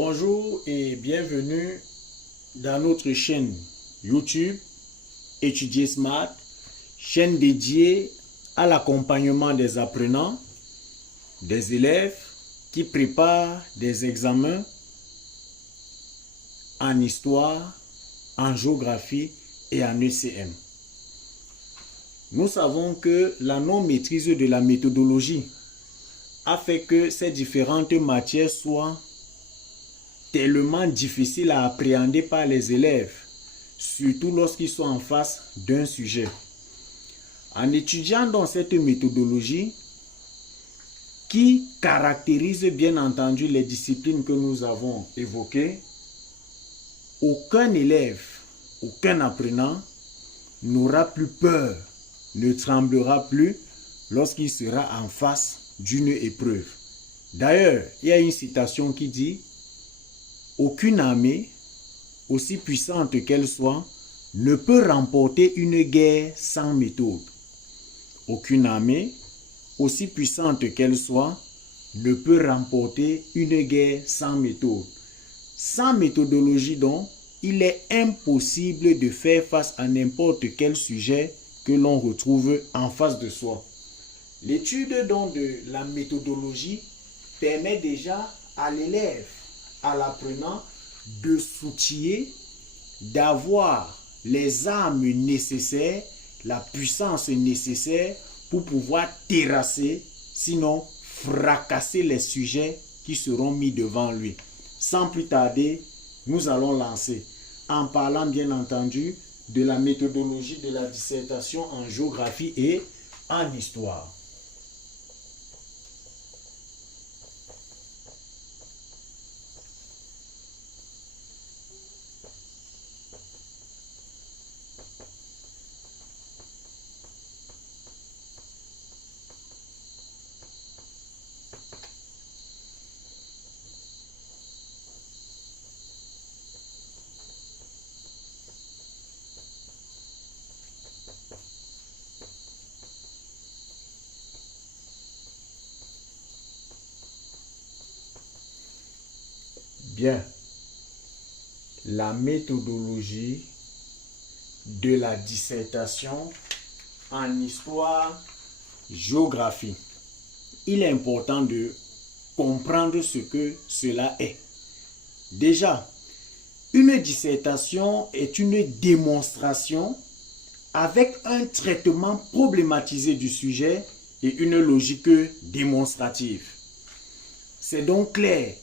Bonjour et bienvenue dans notre chaîne YouTube Étudier Smart, chaîne dédiée à l'accompagnement des apprenants, des élèves qui préparent des examens en histoire, en géographie et en ECM. Nous savons que la non-maîtrise de la méthodologie a fait que ces différentes matières soient tellement difficiles à appréhender par les élèves, surtout lorsqu'ils sont en face d'un sujet. En étudiant dans cette méthodologie qui caractérise bien entendu les disciplines que nous avons évoquées, aucun élève, aucun apprenant n'aura plus peur, ne tremblera plus lorsqu'il sera en face d'une épreuve. D'ailleurs, il y a une citation qui dit « Aucune armée, aussi puissante qu'elle soit, ne peut remporter une guerre sans méthode. Aucune armée, aussi puissante qu'elle soit, ne peut remporter une guerre sans méthode. » Sans méthodologie donc, il est impossible de faire face à n'importe quel sujet que l'on retrouve en face de soi. L'étude donc de la méthodologie permet déjà à l'élève, à l'apprenant, de s'outiller, d'avoir les armes nécessaires, la puissance nécessaire pour pouvoir terrasser, sinon fracasser les sujets qui seront mis devant lui. Sans plus tarder, nous allons lancer, en parlant bien entendu de la méthodologie de la dissertation en géographie et en histoire. Bien, la méthodologie de la dissertation en histoire-géographie. Il est important de comprendre ce que cela est. Déjà, une dissertation est une démonstration avec un traitement problématisé du sujet et une logique démonstrative. C'est donc clair.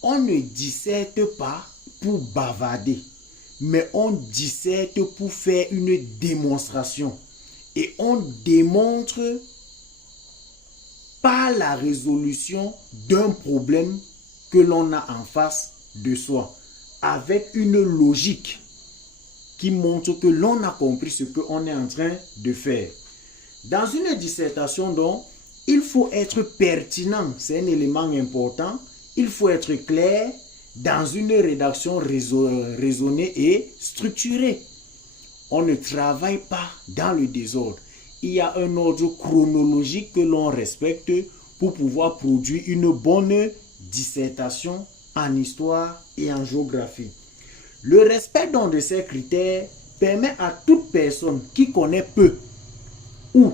On ne disserte pas pour bavarder, mais on disserte pour faire une démonstration. Et on démontre par la résolution d'un problème que l'on a en face de soi, avec une logique qui montre que l'on a compris ce qu'on est en train de faire. Dans une dissertation, donc, il faut être pertinent, c'est un élément important. Il faut être clair dans une rédaction raisonnée et structurée. On ne travaille pas dans le désordre. Il y a un ordre chronologique que l'on respecte pour pouvoir produire une bonne dissertation en histoire et en géographie. Le respect donc de ces critères permet à toute personne qui connaît peu ou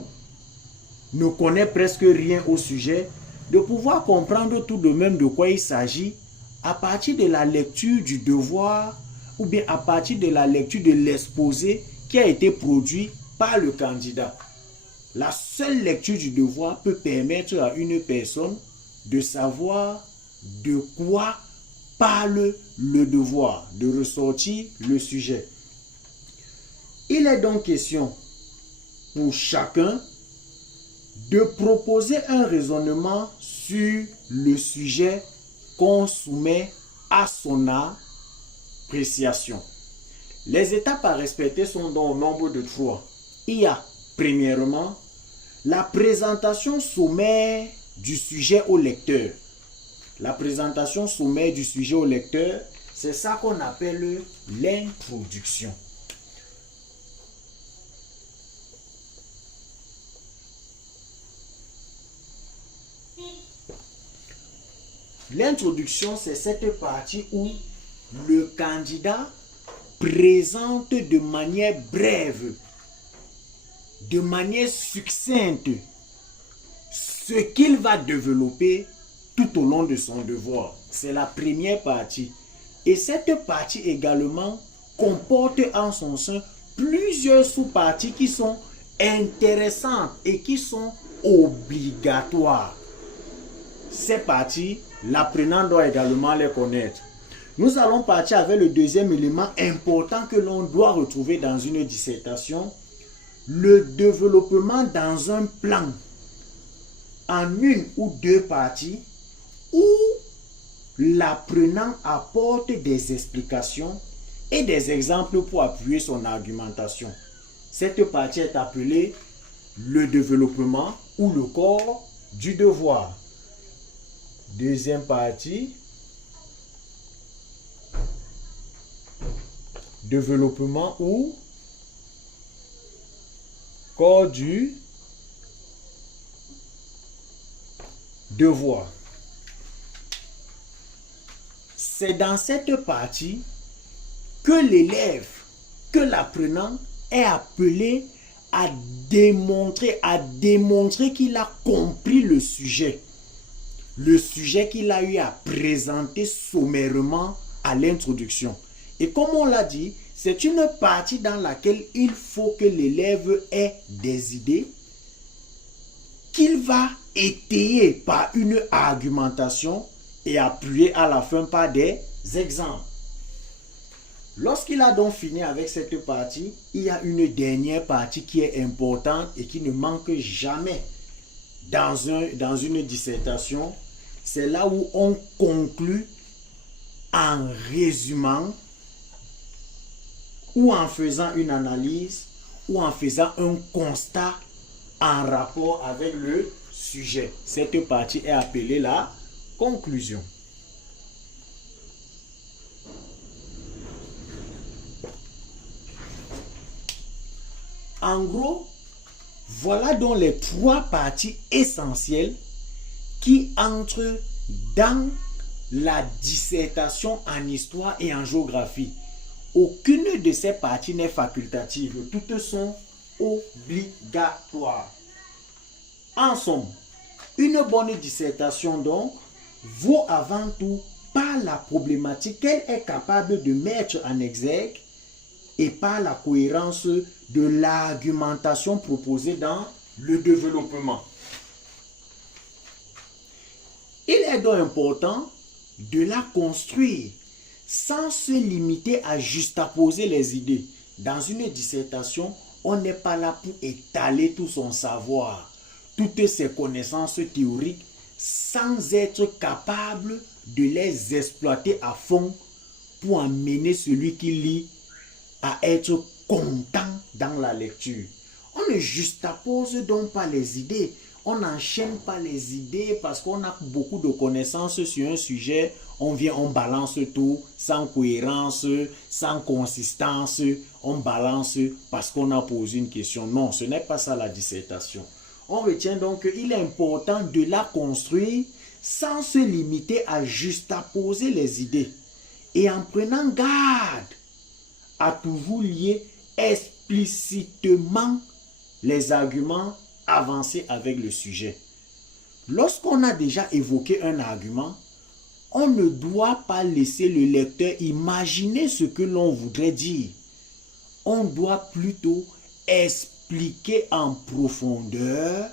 ne connaît presque rien au sujet de pouvoir comprendre tout de même de quoi il s'agit à partir de la lecture du devoir ou bien à partir de la lecture de l'exposé qui a été produit par le candidat. La seule lecture du devoir peut permettre à une personne de savoir de quoi parle le devoir, de ressortir le sujet. Il est donc question pour chacun de proposer un raisonnement sur le sujet qu'on soumet à son appréciation. Les étapes à respecter sont donc au nombre de 3. Il y a, premièrement, la présentation sommaire du sujet au lecteur. La présentation sommaire du sujet au lecteur, c'est ça qu'on appelle l'introduction. L'introduction, c'est cette partie où le candidat présente de manière brève, de manière succincte, ce qu'il va développer tout au long de son devoir. C'est la première partie. Et cette partie également comporte en son sein plusieurs sous-parties qui sont intéressantes et qui sont obligatoires. Ces parties, l'apprenant doit également les connaître. Nous allons partir avec le deuxième élément important que l'on doit retrouver dans une dissertation, le développement dans un plan, en une ou deux parties, où l'apprenant apporte des explications et des exemples pour appuyer son argumentation. Cette partie est appelée le développement ou le corps du devoir. Deuxième partie, développement ou corps du devoir. C'est dans cette partie que l'élève, que l'apprenant est appelé à démontrer qu'il a compris le sujet qu'il a eu à présenter sommairement à l'introduction. Et comme on l'a dit, c'est une partie dans laquelle il faut que l'élève ait des idées qu'il va étayer par une argumentation et appuyer à la fin par des exemples. Lorsqu'il a donc fini avec cette partie, il y a une dernière partie qui est importante et qui ne manque jamais dans une dissertation. C'est là où on conclut en résumant ou en faisant une analyse ou en faisant un constat en rapport avec le sujet. Cette partie est appelée la conclusion. En gros, voilà donc les trois parties essentielles qui entrent dans la dissertation en histoire et en géographie. Aucune de ces parties n'est facultative, toutes sont obligatoires. En somme, une bonne dissertation donc vaut avant tout par la problématique qu'elle est capable de mettre en exergue et par la cohérence de l'argumentation proposée dans le développement. Il est donc important de la construire sans se limiter à juxtaposer les idées. Dans une dissertation, on n'est pas là pour étaler tout son savoir, toutes ses connaissances théoriques, sans être capable de les exploiter à fond pour amener celui qui lit à être content dans la lecture. On ne juxtapose donc pas les idées, on n'enchaîne pas les idées parce qu'on a beaucoup de connaissances sur un sujet, on vient, on balance tout sans cohérence, sans consistance, on balance parce qu'on a posé une question. Non, ce n'est pas ça la dissertation. On retient donc qu'il est important de la construire sans se limiter à juxtaposer les idées et en prenant garde à toujours lier explicitement les arguments avancés avec le sujet. Lorsqu'on a déjà évoqué un argument, on ne doit pas laisser le lecteur imaginer ce que l'on voudrait dire. On doit plutôt expliquer en profondeur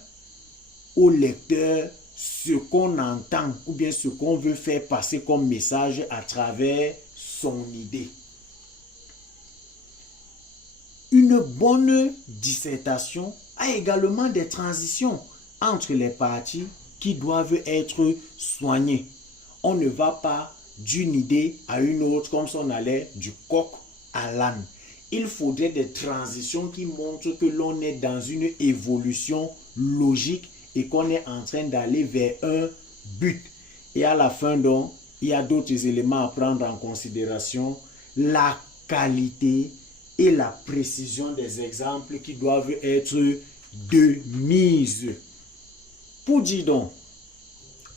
au lecteur ce qu'on entend ou bien ce qu'on veut faire passer comme message à travers son idée. Une bonne dissertation a également des transitions entre les parties qui doivent être soignées. On ne va pas d'une idée à une autre comme si on allait du coq à l'âne. Il faudrait des transitions qui montrent que l'on est dans une évolution logique et qu'on est en train d'aller vers un but. Et à la fin, donc, il y a d'autres éléments à prendre en considération. La qualité et la précision des exemples qui doivent être de mise. Pour dire donc,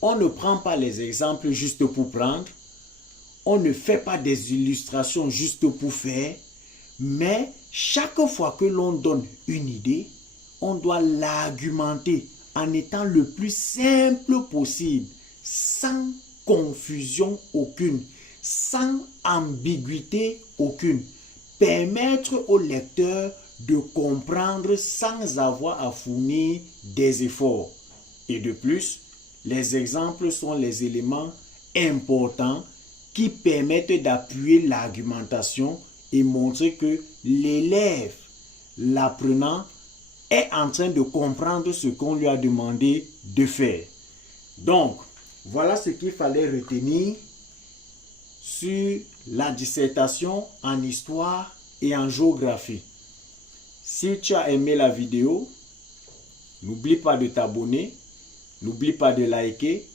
On ne prend pas les exemples juste pour prendre. On ne fait pas des illustrations juste pour faire. Mais chaque fois que l'on donne une idée, on doit l'argumenter en étant le plus simple possible, sans confusion aucune, sans ambiguïté aucune. Permettre au lecteur de comprendre sans avoir à fournir des efforts. Et de plus, les exemples sont les éléments importants qui permettent d'appuyer l'argumentation et montrer que l'élève, l'apprenant, est en train de comprendre ce qu'on lui a demandé de faire. Donc, voilà ce qu'il fallait retenir sur la dissertation en histoire et en géographie. Si tu as aimé la vidéo, n'oublie pas de t'abonner, n'oublie pas de liker,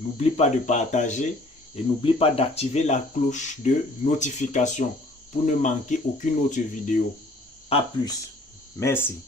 n'oublie pas de partager et n'oublie pas d'activer la cloche de notification pour ne manquer aucune autre vidéo. À plus. Merci.